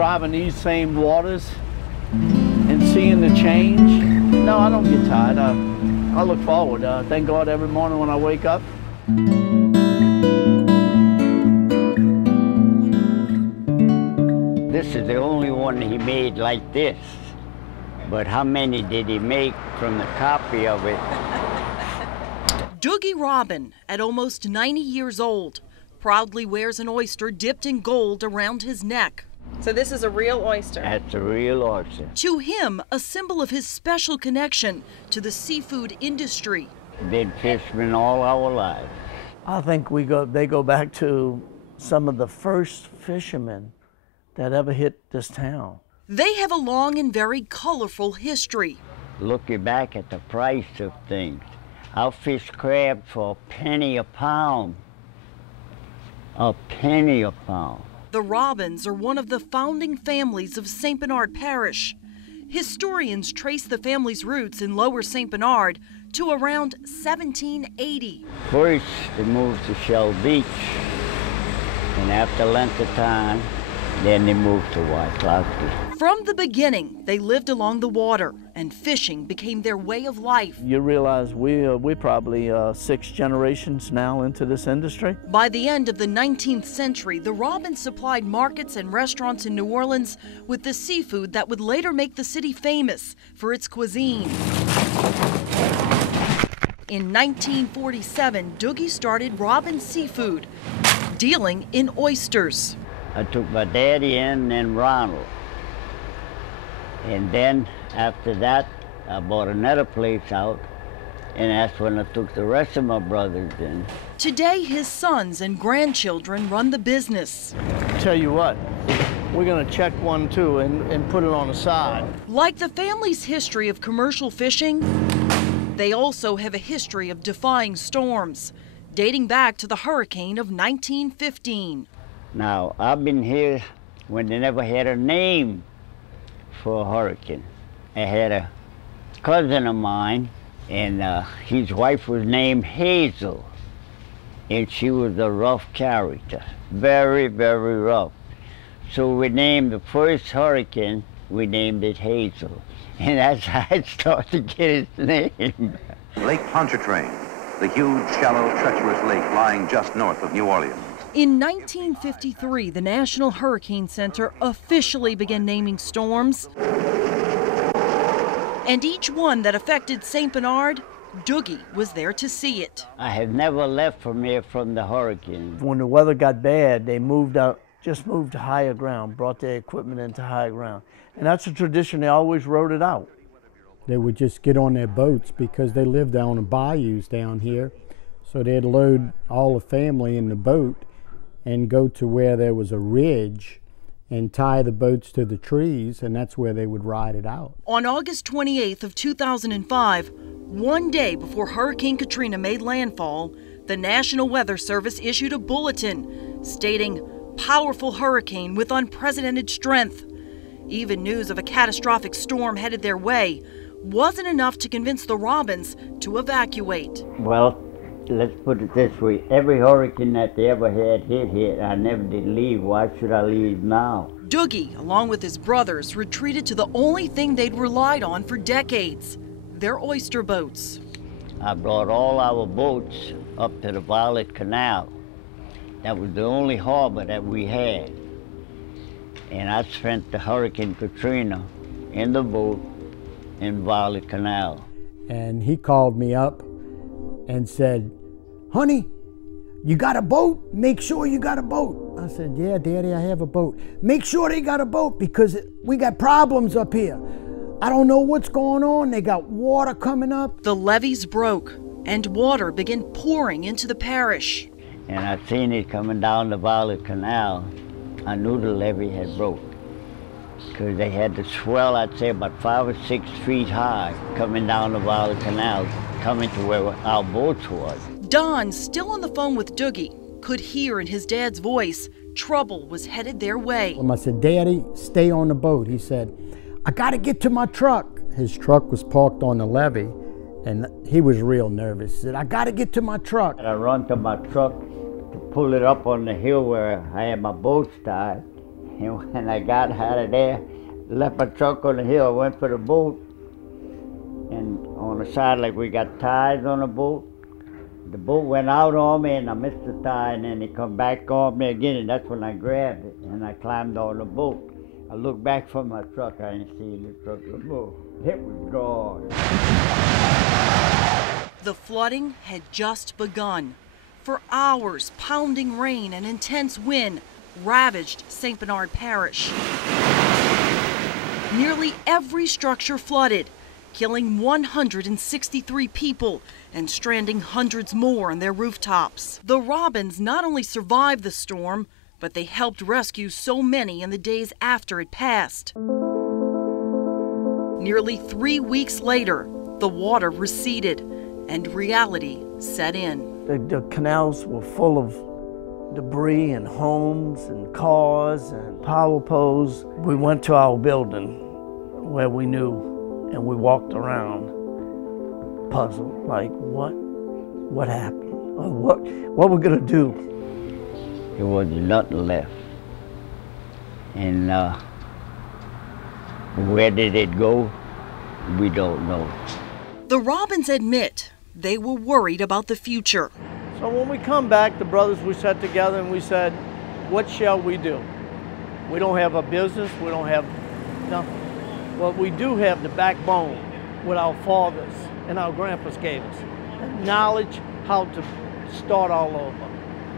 driving these same waters and seeing the change, no, I don't get tired. I look forward. Thank God every morning when I wake up. This is the only one he made like this. But how many did he make from the copy of it? Doogie Robin, at almost 90 years old, proudly wears an oyster dipped in gold around his neck. So this is a real oyster? That's a real oyster. To him, a symbol of his special connection to the seafood industry. Been fishermen all our lives. I think they go back to some of the first fishermen that ever hit this town. They have a long and very colorful history. Looking back at the price of things, I'll fish crab for a penny a pound. A penny a pound. The Robins are one of the founding families of St. Bernard Parish. Historians trace the family's roots in Lower St. Bernard to around 1780. First, they moved to Shell Beach, and after length of time, then they moved to Wycliffe. From the beginning, they lived along the water, and fishing became their way of life. You realize we're probably 6 generations now into this industry. By the end of the 19th century, the Robins supplied markets and restaurants in New Orleans with the seafood that would later make the city famous for its cuisine. In 1947, Doogie started Robin Seafood, dealing in oysters. I took my daddy in and Ronald. And then after that, I bought another place out, and that's when I took the rest of my brothers in. Today, his sons and grandchildren run the business. Tell you what, we're gonna check one too and put it on the side. Like the family's history of commercial fishing, they also have a history of defying storms, dating back to the hurricane of 1915. Now, I've been here when they never had a name for a hurricane. I had a cousin of mine, and his wife was named Hazel, and she was a rough character, very, very rough. So we named the first hurricane, we named it Hazel, and that's how it started to get its name. Lake Pontchartrain, the huge, shallow, treacherous lake lying just north of New Orleans. In 1953, the National Hurricane Center officially began naming storms. And each one that affected St. Bernard, Doogie was there to see it. I had never left from here from the hurricane. When the weather got bad, they moved out, just moved to higher ground, brought their equipment into higher ground. And that's a tradition, they always wrote it out. They would just get on their boats because they lived down in bayous down here. So they'd load all the family in the boat and go to where there was a ridge and tie the boats to the trees, and that's where they would ride it out. On August 28th of 2005, one day before Hurricane Katrina made landfall, the National Weather Service issued a bulletin stating, "Powerful hurricane with unprecedented strength." Even news of a catastrophic storm headed their way wasn't enough to convince the Robins to evacuate. Well, let's put it this way, every hurricane that they ever had hit, I never did leave. Why should I leave now? Doogie, along with his brothers, retreated to the only thing they'd relied on for decades, their oyster boats. I brought all our boats up to the Violet Canal. That was the only harbor that we had. And I spent the Hurricane Katrina in the boat in Violet Canal. And he called me up and said, "Honey, you got a boat? Make sure you got a boat." I said, "Yeah, Daddy, I have a boat." "Make sure they got a boat because we got problems up here. I don't know what's going on. They got water coming up." The levees broke and water began pouring into the parish. And I seen it coming down the Violet Canal. I knew the levee had broke because they had the swell, I'd say about 5 or 6 feet high, coming down the Violet Canal, coming to where our boats was. Don, still on the phone with Doogie, could hear in his dad's voice trouble was headed their way. I said, "Daddy, stay on the boat." He said, "I got to get to my truck." His truck was parked on the levee, and he was real nervous. He said, "I got to get to my truck." And I run to my truck to pull it up on the hill where I had my boats tied, And when I got out of there, left my truck on the hill, went for the boat, and on the side, like we got ties on the boat went out on me and I missed the tie, and then it come back on me again, and that's when I grabbed it and I climbed on the boat. I looked back from my truck, I didn't see the truck no more. It was gone. The flooding had just begun. For hours, pounding rain and intense wind ravaged St. Bernard Parish. Nearly every structure flooded, killing 163 people and stranding hundreds more on their rooftops. The Robins not only survived the storm, but they helped rescue so many in the days after it passed. Nearly 3 weeks later, the water receded and reality set in. The canals were full of debris and homes and cars and power poles. We went to our building where we knew, and we walked around puzzled, like what happened? Or what we're gonna do? There was nothing left. And where did it go? We don't know. The Robins admit they were worried about the future. So when we come back, the brothers, we sat together and we said, what shall we do? We don't have a business, we don't have nothing. But we do have the backbone what our fathers and our grandpas gave us. Knowledge how to start all over.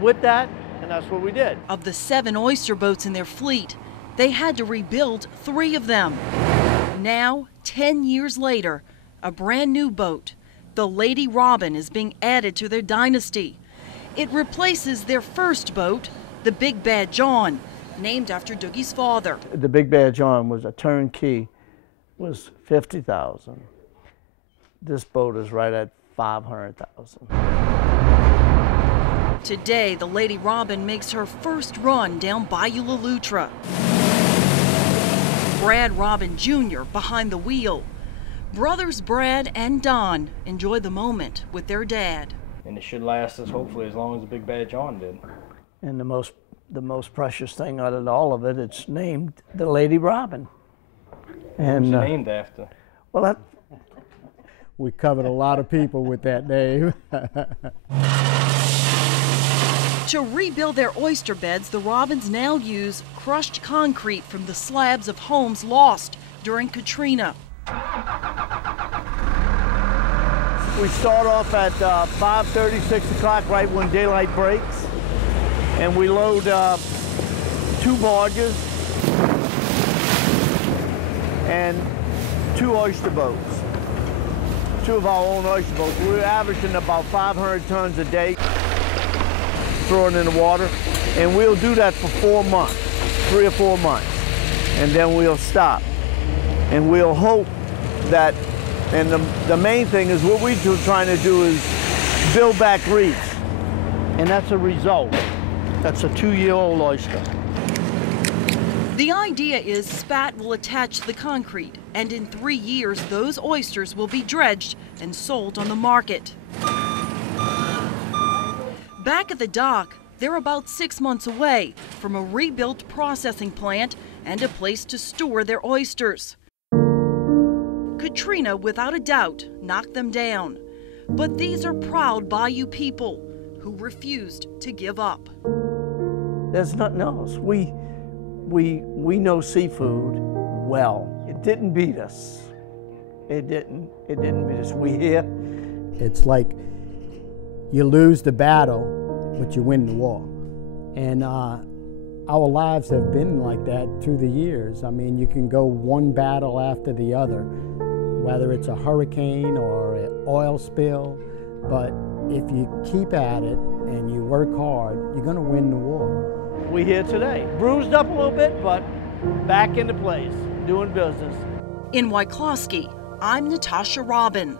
With that, and that's what we did. Of the 7 oyster boats in their fleet, they had to rebuild 3 of them. Now, 10 years later, a brand new boat, the Lady Robin, is being added to their dynasty. It replaces their first boat, the Big Bad John, named after Doogie's father. The Big Bad John was a turnkey, was $50,000. This boat is right at $500,000. Today, the Lady Robin makes her first run down Bayou La Loutre. Brad Robin Jr. behind the wheel. Brothers Brad and Don enjoy the moment with their dad. And it should last us hopefully as long as the Big Bad John did. And the most precious thing out of all of it, it's named the Lady Robin. And Who's it named after? Well, we covered a lot of people with that name. To rebuild their oyster beds, the Robins now use crushed concrete from the slabs of homes lost during Katrina. we start off at 5:30, 6 o'clock, right when daylight breaks, and we load 2 barges and 2 oyster boats. 2 of our own oyster boats. We're averaging about 500 tons a day, throwing in the water, and we'll do that for 4 months, 3 or 4 months, and then we'll stop. And we'll hope that, and the main thing is what we're trying to do is build back reefs, and that's a result. That's a 2-year-old oyster. The idea is spat will attach to the concrete, and in 3 years, those oysters will be dredged and sold on the market. Back at the dock, they're about 6 months away from a rebuilt processing plant and a place to store their oysters. Katrina, without a doubt, knocked them down. But these are proud Bayou people who refused to give up. There's nothing else. We know seafood well. It didn't beat us. It didn't beat us. We here. It's like you lose the battle, but you win the war. And our lives have been like that through the years. I mean, you can go one battle after the other, whether it's a hurricane or an oil spill, but if you keep at it and you work hard, you're gonna win the war. We here today. Bruised up a little bit, but back into place, doing business. In Wyclosky, I'm Natasha Robin.